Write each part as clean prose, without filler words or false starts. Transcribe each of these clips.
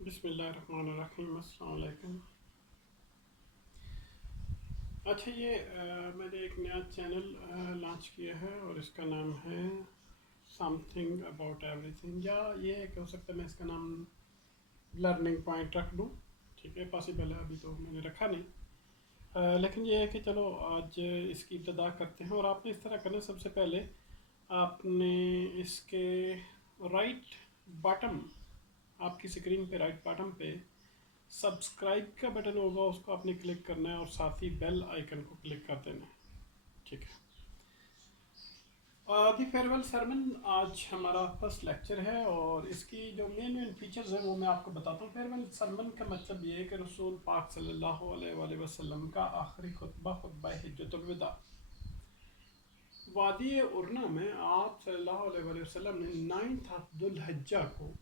بسم اللہ الرحمن الرحیم، السلام علیکم۔ اچھا، میں نے ایک نیا چینل لانچ کیا ہے اور اس کا نام ہے some thing about every thing, یا یہ ہے کہ ہو سکتا ہے میں اس کا نام لرننگ پوائنٹ رکھ لوں، ٹھیک ہے، پاسبل ہے، ابھی تو میں نے رکھا نہیں، لیکن یہ ہے کہ چلو آج اس کی ابتدا کرتے ہیں۔ اور آپ نے اس طرح کرنا، سب سے پہلے آپ نے اس کے رائٹ باٹم، آپ کی اسکرین پہ رائٹ باٹم پہ سبسکرائب کا بٹن ہوگا، اس کو آپ نے کلک کرنا ہے اور ساتھ ہی بیل آئیکن کو کلک کر دینا ہے، ٹھیک ہے۔ دی فیئرویل سرمن آج ہمارا فرسٹ لیکچر ہے، اور اس کی جو مین فیچرز ہیں وہ میں آپ کو بتاتا ہوں۔ فیئرویل سرمن کا مطلب یہ ہے کہ رسول پاک صلی اللہ علیہ وآلہ وسلم کا آخری خطبہ، خطبہ حجۃ الوداع، وادی ارنا میں آپ صلی اللہ علیہ وآلہ وسلم نے 9 ذو الحجہ کو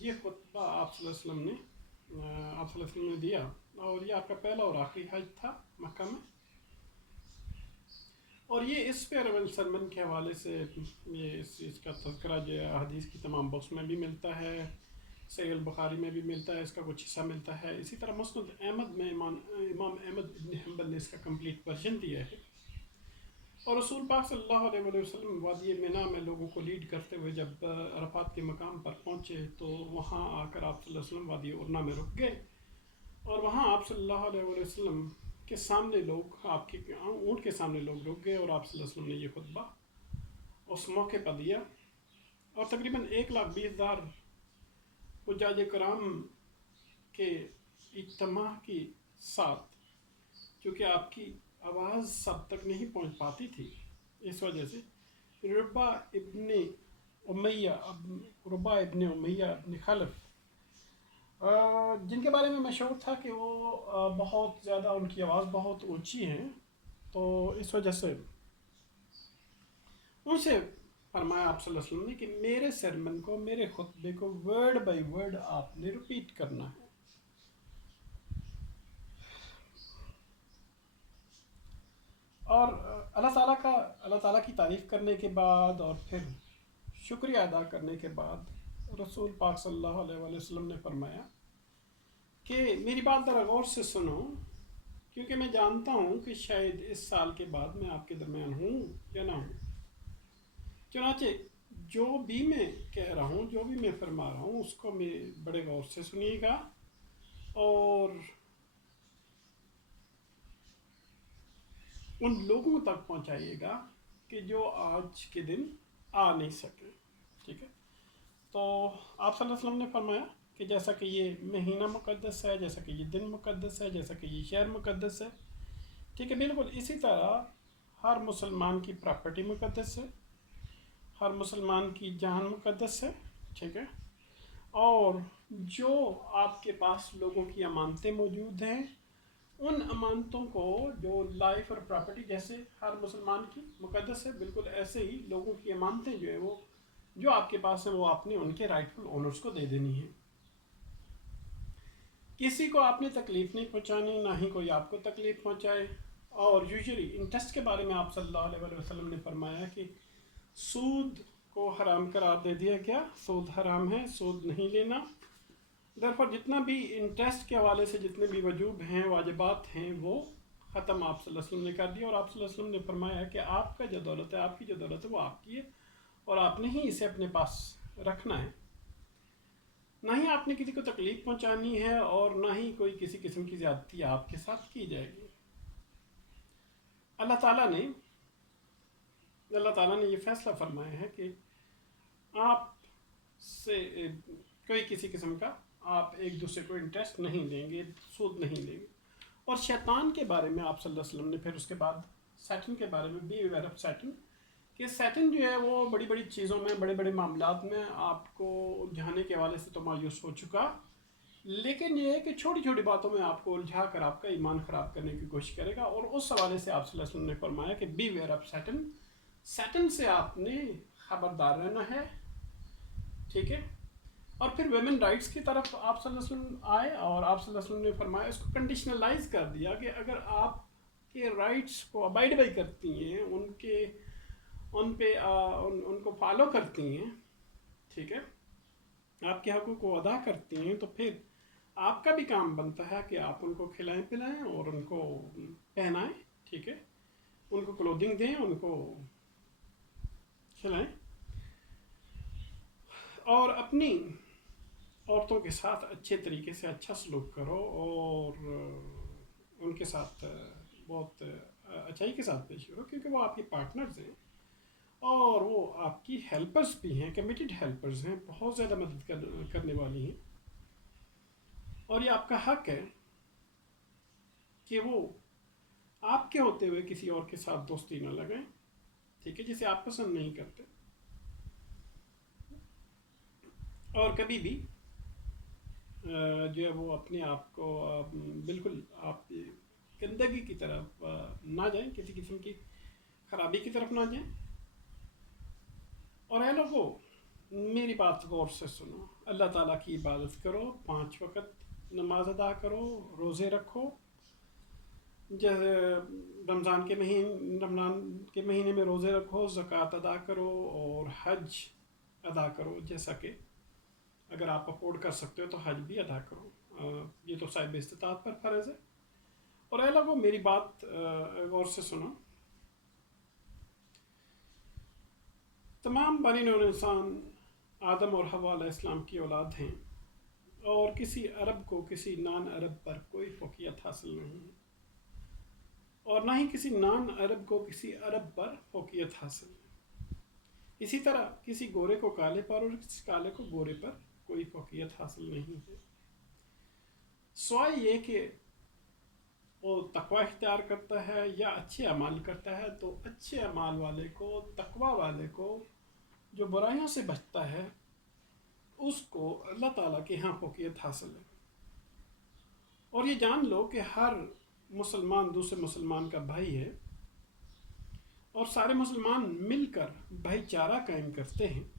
یہ خطبہ آپ صلی اللہ علیہ وسلم نے دیا، اور یہ آپ کا پہلا اور آخری حج تھا مکہ میں۔ اور یہ اس فیئرویل سرمن کے حوالے سے یہ اس چیز کا تذکرہ جو ہے حدیث کی تمام بکس میں بھی ملتا ہے، صحیح البخاری میں بھی ملتا ہے، اس کا کچھ حصہ ملتا ہے، اسی طرح مسند احمد میں امام احمد بن حنبل نے اس کا کمپلیٹ ورژن دیا ہے۔ اور رسول پاک صلی اللہ علیہ وآلہ وسلم وادی منی میں لوگوں کو لیڈ کرتے ہوئے جب عرفات کے مقام پر پہنچے تو وہاں آ کر آپ صلی اللہ علیہ وسلم وادی ارنا میں رک گئے، اور وہاں آپ صلی اللہ علیہ وآلہ وسلم کے سامنے لوگ، آپ کے اونٹ کے سامنے لوگ رک گئے، اور آپ صلی اللہ علیہ وسلم نے یہ خطبہ اس موقع پر دیا، اور تقریباً 1,20,000 حجاج کرام کے اجتماع کے ساتھ، چونکہ آپ کی آواز سب تک نہیں پہنچ پاتی تھی، اس وجہ سے ربا ابن امیہ ابن خلف، جن کے بارے میں مشہور تھا کہ وہ بہت زیادہ، ان کی آواز بہت اونچی ہے، تو اس وجہ سے ان سے فرمایا آپ صلی اللہ علیہ وسلم نے کہ میرے سرمن کو، میرے خطبے کو ورڈ بائی ورڈ آپ نے ریپیٹ کرنا ہے۔ اور اللہ تعالیٰ کی تعریف کرنے کے بعد اور پھر شکریہ ادا کرنے کے بعد رسول پاک صلی اللہ علیہ وآلہ وسلم نے فرمایا کہ میری بات ذرا غور سے سنو، کیونکہ میں جانتا ہوں کہ شاید اس سال کے بعد میں آپ کے درمیان ہوں یا نہ ہوں، چنانچہ جو بھی میں کہہ رہا ہوں، جو بھی میں فرما رہا ہوں، اس کو میں بڑے غور سے سنیے گا، اور ان لوگوں تک پہنچائیے گا کہ جو آج کے دن آ نہیں سکے، ٹھیک ہے۔ تو آپ صلی اللہ علیہ وسلم نے فرمایا کہ جیسا کہ یہ مہینہ مقدس ہے، جیسا کہ یہ دن مقدس ہے، جیسا کہ یہ شہر مقدس ہے، ٹھیک ہے، بالکل اسی طرح ہر مسلمان کی پراپرٹی مقدس ہے، ہر مسلمان کی جان مقدس ہے، ٹھیک ہے، اور جو آپ کے پاس لوگوں کی امانتیں موجود ہیں، ان امانتوں کو، جو لائف اور پراپرٹی جیسے ہر مسلمان کی مقدس ہے، بالکل ایسے ہی لوگوں کی امانتیں جو ہیں، وہ جو آپ کے پاس ہیں، وہ آپ نے ان کے رائٹ فل اونرز کو دے دینی ہے۔ کسی کو آپ نے تکلیف نہیں پہنچانی، نہ ہی کوئی آپ کو تکلیف پہنچائے۔ اور یوزلی انٹرسٹ کے بارے میں آپ صلی اللہ علیہ وسلم نے فرمایا کہ سود کو حرام قرار دے دیا گیا، سود حرام ہے، سود نہیں لینا۔ therefore جتنا بھی انٹرسٹ کے حوالے سے جتنے بھی وجوب ہیں، واجبات ہیں، وہ ختم آپ صلی اللہ علیہ وسلم نے کر دیا، اور آپ صلی اللہ علیہ وسلم نے فرمایا کہ آپ کا جو دولت ہے، آپ کی جو دولت ہے، وہ آپ کی ہے، اور آپ نے ہی اسے اپنے پاس رکھنا ہے، نہ ہی آپ نے کسی کو تکلیف پہنچانی ہے، اور نہ ہی کوئی کسی قسم کی زیادتی آپ کے ساتھ کی جائے گی۔ اللہ تعالیٰ نے یہ فیصلہ فرمایا ہے کہ آپ سے کوئی کسی قسم کا آپ ایک دوسرے کو انٹرسٹ نہیں دیں گے، سود نہیں دیں گے۔ اور شیطان کے بارے میں آپ صلی اللہ علیہ وسلم نے پھر اس کے بعد سیٹن کے بارے میں، بی اویئر آف سیٹن، کہ سیٹن جو ہے وہ بڑی بڑی چیزوں میں، بڑے بڑے معاملات میں آپ کو الجھانے کے حوالے سے تو مایوس ہو چکا، لیکن یہ ہے کہ چھوٹی چھوٹی باتوں میں آپ کو الجھا کر آپ کا ایمان خراب کرنے کی کوشش کرے گا، اور اس حوالے سے آپ صلی اللہ علیہ وسلم نے فرمایا کہ be aware of Satan, Satan سے آپ نے خبردار رہنا ہے، ٹھیک ہے۔ اور پھر ویمن رائٹس کی طرف آپ صلی اللہ علیہ وسلم آئے، اور آپ صلی اللہ علیہ وسلم نے فرمایا، اس کو کنڈیشنلائز کر دیا کہ اگر آپ کے رائٹس کو ابائڈ بائی کرتی ہیں، ان پہ ان کو فالو کرتی ہیں، ٹھیک ہے، आपके हक़ों को अदा करती हैं, तो फिर आपका भी काम बनता है कि आप उनको खिलाएं पिलाएं और उनको पहनाएं, ठीक है, उनको क्लोथिंग दें, उनको खिलाएं, और अपनी औरतों के साथ अच्छे तरीके से अच्छा सलूक करो, और उनके साथ बहुत अच्छाई के साथ पेश करो, क्योंकि वो आपके पार्टनर्स हैं और वो आपकी हेल्पर्स भी हैं, कमिटेड हेल्पर्स हैं, बहुत ज़्यादा मदद करने वाली हैं। और ये आपका हक है कि वो आपके होते हुए किसी और के साथ दोस्ती न लगाएं, ठीक है, जिसे आप पसंद नहीं करते। और कभी भी जो है वो अपने आप को बिल्कुल आप गंदगी की तरफ ना जाएं, किसी किस्म की खराबी की तरफ ना जाएं। और ऐ लोगों, मेरी बात गौर से सुनो, अल्लाह ताला की इबादत करो, 5 वक़्त नमाज अदा करो, रोज़े रखो, जैसे रमज़ान के महीने में रोज़े रखो, ज़कात अदा करो और हज अदा करो, जैसा कि अगर आप अफोर्ड कर सकते हो तो हज भी अदा करो, ये तो साहिब इस्तिताअत पर फ़र्ज़ है। और ऐ लोगों, मेरी बात गौर से सुनो, तमाम बनी नौन इंसान आदम और हवा अलैहिस्सलाम की औलाद हैं, और किसी अरब को किसी नान अरब पर कोई फ़ौक़ियत हासिल नहीं है, और ना ही किसी नान अरब को किसी अरब पर फ़ौक़ियत हासिल है। इसी तरह किसी गोरे को काले पर और किसी काले को गोरे पर कोई फ़ौक़ियत हासिल नहीं है, सवाए ये कि वो तकवा इख्तियार करता है या अच्छे अमाल करता है। तो अच्छे अमाल वाले को, तकवा वाले को, जो बुराइयों से बचता है, उसको अल्लाह ताला के यहाँ फ़ौक़ियत हासिल है। और ये जान लो कि हर मुसलमान दूसरे मुसलमान का भाई है, और सारे मुसलमान मिलकर भाईचारा कायम करते हैं,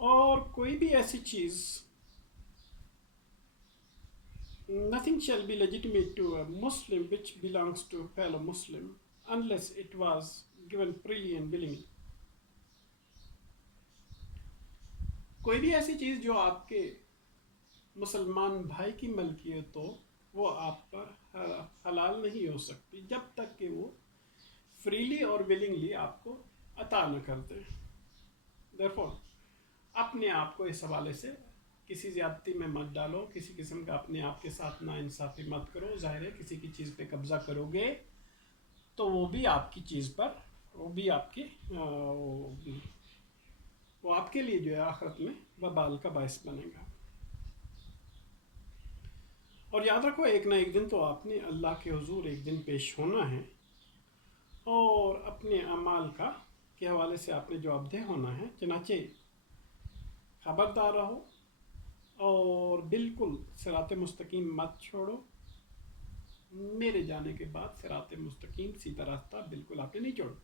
और कोई भी ऐसी चीज़, nothing shall be legitimate to a Muslim which belongs to a fellow Muslim unless it was given freely and willingly. कोई भी ऐसी चीज़ जो आपके मुसलमान भाई की मलकियत हो, वो आप पर हलाल नहीं हो सकती जब तक कि वो फ्रीली और विलिंगली आपको अता न कर दे। Therefore, अपने आप को इस हवाले से किसी ज़्यादती में मत डालो, किसी किस्म का अपने आप के साथ नाइंसाफ़ी मत करो। ज़ाहिर है किसी की चीज़ पे कब्ज़ा करोगे तो वो भी आपकी चीज़ पर, वो भी आपकी वो आपके लिए जो है आखिरत में वबाल का बायस बनेगा। और याद रखो, एक ना एक दिन तो आपने अल्लाह के हुजूर एक दिन पेश होना है, और अपने अमाल का के हवाले से आपने जवाबदेह होना है। चनाचे खबरदार रहो और बिल्कुल सिरात मुस्तकीम मत छोड़ो। मेरे जाने के बाद सिरात मुस्तकीम सीधा रास्ता बिल्कुल आपने नहीं छोड़ा।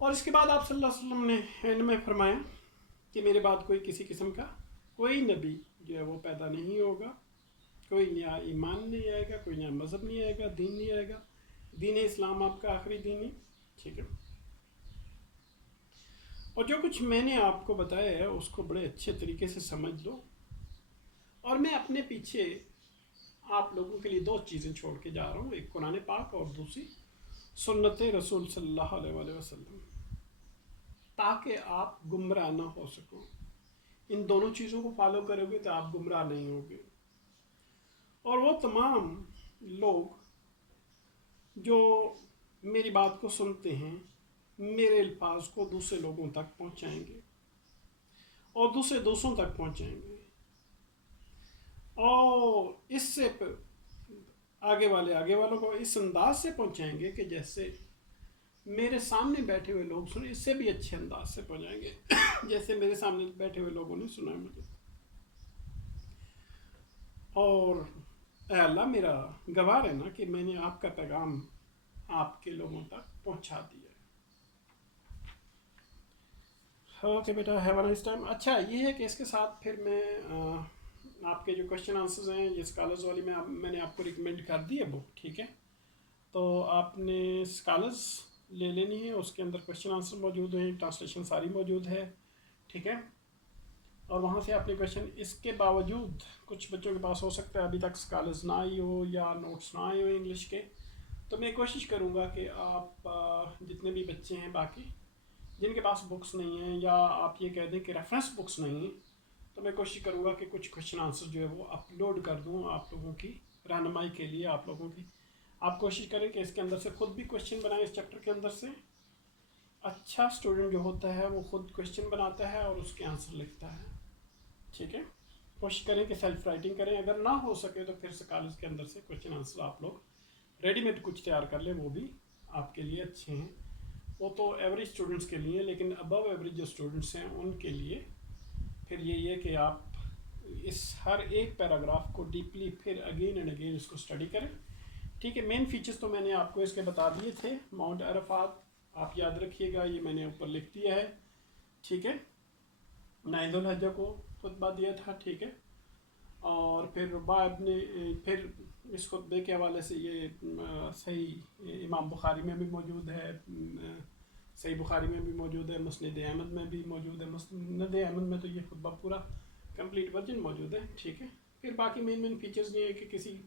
और इसके बाद आप सल्लल्लाहु अलैहि वसल्लम ने एंड में फरमाया कि मेरे बाद कोई किसी किस्म का कोई नबी जो है वो पैदा नहीं होगा, कोई नया ईमान नहीं आएगा, कोई नया मज़हब नहीं आएगा, दीन नहीं आएगा। दीन इस्लाम आपका आखिरी दीन है, ठीक है। और जो कुछ मैंने आपको बताया है उसको बड़े अच्छे तरीके से समझ लो। और मैं अपने पीछे आप लोगों के लिए 2 चीज़ें छोड़ के जा रहा हूँ, एक कुरान पाक और दूसरी सुन्नत रसूल सल्लल्लाहु अलैहि वसल्लम, ताकि आप गुमराह ना हो सको। इन दोनों चीज़ों को फॉलो करोगे तो आप गुमराह नहीं होगे। और वो तमाम लोग जो मेरी बात को सुनते हैं, मेरे अल्फाज को दूसरे लोगों तक पहुंचाएंगे और दूसरे दोस्तों तक पहुंचाएंगे, और इससे आगे वालों को इस अंदाज से पहुंचाएंगे कि जैसे मेरे सामने बैठे हुए लोग सुने, इससे भी अच्छे अंदाज से पहुंचाएंगे जैसे मेरे सामने बैठे हुए लोगों ने सुना है मुझे। और अल्लाह मेरा गवाह है ना कि मैंने आपका पैगाम आपके लोगों तक पहुंचा दिया। ओके बेटा, हैव अ नाइस टाइम। अच्छा, ये है कि इसके साथ फिर मैं आपके जो क्वेश्चन आंसर्स हैं ये स्कॉलर्स वाली मैंने आपको रिकमेंड कर दी है बुक, ठीक है। तो आपने स्कॉलर्स ले लेनी है, उसके अंदर क्वेश्चन आंसर मौजूद हैं, ट्रांसलेशन सारी मौजूद है, ठीक है। और वहाँ से आपने क्वेश्चन, इसके बावजूद कुछ बच्चों के पास हो सकता है अभी तक स्कॉलर्स ना आई हो या नोट्स ना आए हो इंग्लिश के, तो मैं कोशिश करूँगा कि आप जितने भी बच्चे हैं बाकी जिनके पास बुक्स नहीं हैं, या आप ये कह दें कि रेफरेंस बुक्स नहीं हैं, तो मैं कोशिश करूँगा कि कुछ क्वेश्चन आंसर जो है वो अपलोड कर दूँ आप लोगों की रहनुमाई के लिए। आप लोगों की आप कोशिश करें कि इसके अंदर से खुद भी क्वेश्चन बनाएं। इस चैप्टर के अंदर से अच्छा स्टूडेंट जो होता है वो खुद क्वेश्चन बनाता है और उसके आंसर लिखता है, ठीक है। कोशिश करें कि सेल्फ राइटिंग करें, अगर ना हो सके तो फिर से कॉलेज के अंदर से क्वेश्चन आंसर आप लोग रेडीमेड कुछ तैयार कर लें, वो भी आपके लिए अच्छे हैं। वो तो एवरेज स्टूडेंट्स के लिए, लेकिन अबव एवरेज जो स्टूडेंट्स हैं उनके लिए फिर ये कि आप इस हर एक पैराग्राफ को डीपली फिर अगेन एंड अगेन इसको स्टडी करें, ठीक है। मेन फीचर्स तो मैंने आपको इसके बता दिए थे। माउंट अरफात आप याद रखिएगा, ये मैंने ऊपर लिख दिया है, ठीक है। नाइदुल हज्जा को खुतबा दिया था, ठीक है। और फिर बाद ने फिर इस खुतबे के हवाले से ये सही इमाम बुखारी में भी मौजूद है, सही बुखारी में भी मौजूद है, मुस्नद अहमद में भी मौजूद है। मुस्नद अहमद में तो ये खुतबा पूरा कंप्लीट वर्जन मौजूद है, ठीक है। फिर बाकी मेन फीचर्स ये है कि किसी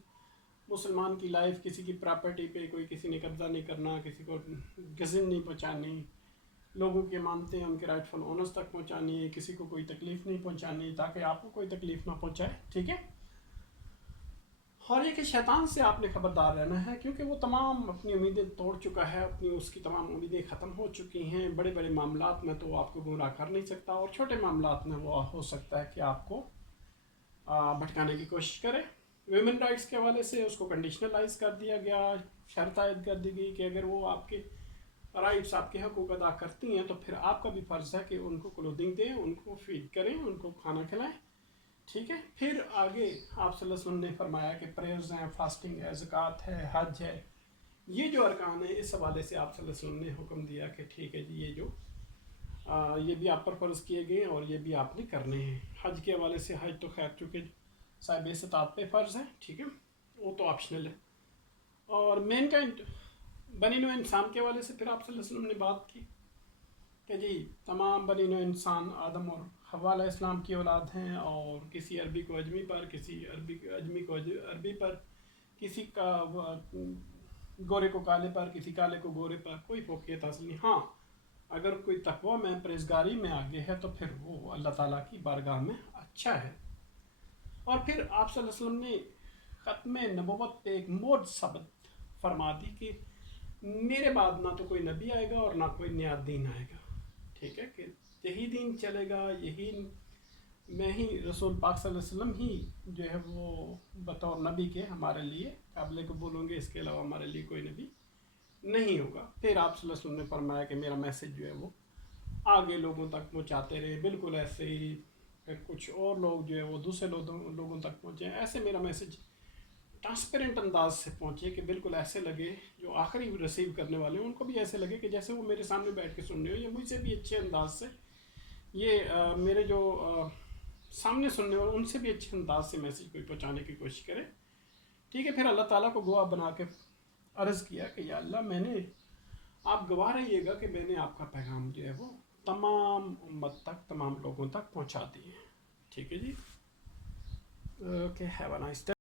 मुसलमान की लाइफ, किसी की प्रॉपर्टी पे कोई किसी ने कब्ज़ा नहीं करना, किसी को गज़न नहीं पहुँचानी, लोगों के मानते हैं उनके राइटफुल ओनर्स तक पहुँचानी है, किसी को कोई तकलीफ़ नहीं पहुँचानी ताकि आपको कोई तकलीफ़ ना पहुँचाए, ठीक है। और ये कि शैतान से आपने खबरदार रहना है, क्योंकि वो तमाम अपनी उम्मीदें तोड़ चुका है, अपनी उसकी तमाम उम्मीदें ख़त्म हो चुकी हैं। बड़े बड़े मामलात में तो आपको गुमराह कर नहीं सकता, और छोटे मामलात में वो हो सकता है कि आपको भटकाने की कोशिश करे। वुमेन राइट्स के हवाले से उसको कंडीशनलाइज कर दिया गया, शर्त आयद कर दी गई कि अगर वो आपके राइट्स, आपके हकूक़ अदा करती हैं तो फिर आपका भी फ़र्ज़ है कि उनको क्लोथिंग दें, उनको फीड करें, उनको खाना खिलाएं, ठीक है। फिर आगे आप सल्लल्लाहु अलैहि वसल्लम ने फरमाया कि प्रेयर्स हैं, फास्टिंग है, ज़कात है, हज है, ये जो अरकान है, इस हवाले से आप सल्लल्लाहु अलैहि वसल्लम ने हुक्म दिया कि ठीक है जी, ये जो ये भी आप पर फ़र्ज़ किए गए और ये भी आपने करने हैं। हज के हवाले से, हज तो खैर चूँकि साहिब इस्तात पे फ़र्ज़ है, ठीक है, वो तो ऑप्शनल है। और मेन काइंड बनी नौ इंसान के हवाले से फिर आप सल्लल्लाहु अलैहि वसल्लम ने बात की कि जी तमाम बनी नौ इंसान आदम और हव्वा अलैहिस्सलाम की औलाद हैं, और किसी अरबी को अजमी पर, किसी अजमी को अरबी पर, किसी का गोरे को काले पर, किसी काले को गोरे पर, कोई फोकियत हासिल नहीं। हाँ, अगर कोई तकवा में, परहेज़गारी में आगे है तो फिर वो अल्लाह ताला की बारगाह में अच्छा है। और फिर आप सल्लल्लाहु अलैहि वसल्लम ने ख़त्म नबुव्वत पे एक मोज सबत फरमा दी कि मेरे बाद ना तो कोई नबी आएगा और ना कोई नया दीन आएगा, ठीक है, कि यही दीन चलेगा, यही मैं ही रसूल पाक सल्लल्लाहु अलैहि वसल्लम ही जो है वो बतौर नबी के हमारे लिए काबिल कबूल होंगे, इसके अलावा हमारे लिए कोई नबी नहीं होगा। फिर आप सल्लल्लाहु अलैहि वसल्लम ने फरमाया कि मेरा मैसेज जो है वो आगे लोगों तक पहुँचाते रहे, बिल्कुल ऐसे ही फिर कुछ और लोग जो है वो दूसरे लोगों तक पहुँचे, ऐसे मेरा मैसेज ट्रांसपेरेंट अंदाज से पहुँचे कि बिल्कुल ऐसे लगे जो आखिरी रिसीव करने वाले हैं उनको भी ऐसे लगे कि जैसे वो मेरे सामने बैठ के सुन रहे हो, या मुझसे भी अच्छे अंदाज से ये मेरे जो सामने सुनने वाले उनसे भी अच्छे अंदाज से मैसेज कोई पहुँचाने की कोशिश करे, ठीक है। फिर अल्लाह ताला को गवाह बना के अर्ज़ किया कि या अल्लाह, मैंने, आप गवाह रहिएगा कि मैंने आपका पैगाम जो है वो तमाम उम्मत तक, तमाम लोगों तक पहुँचा दिए, ठीक है जी। Okay, have a nice day.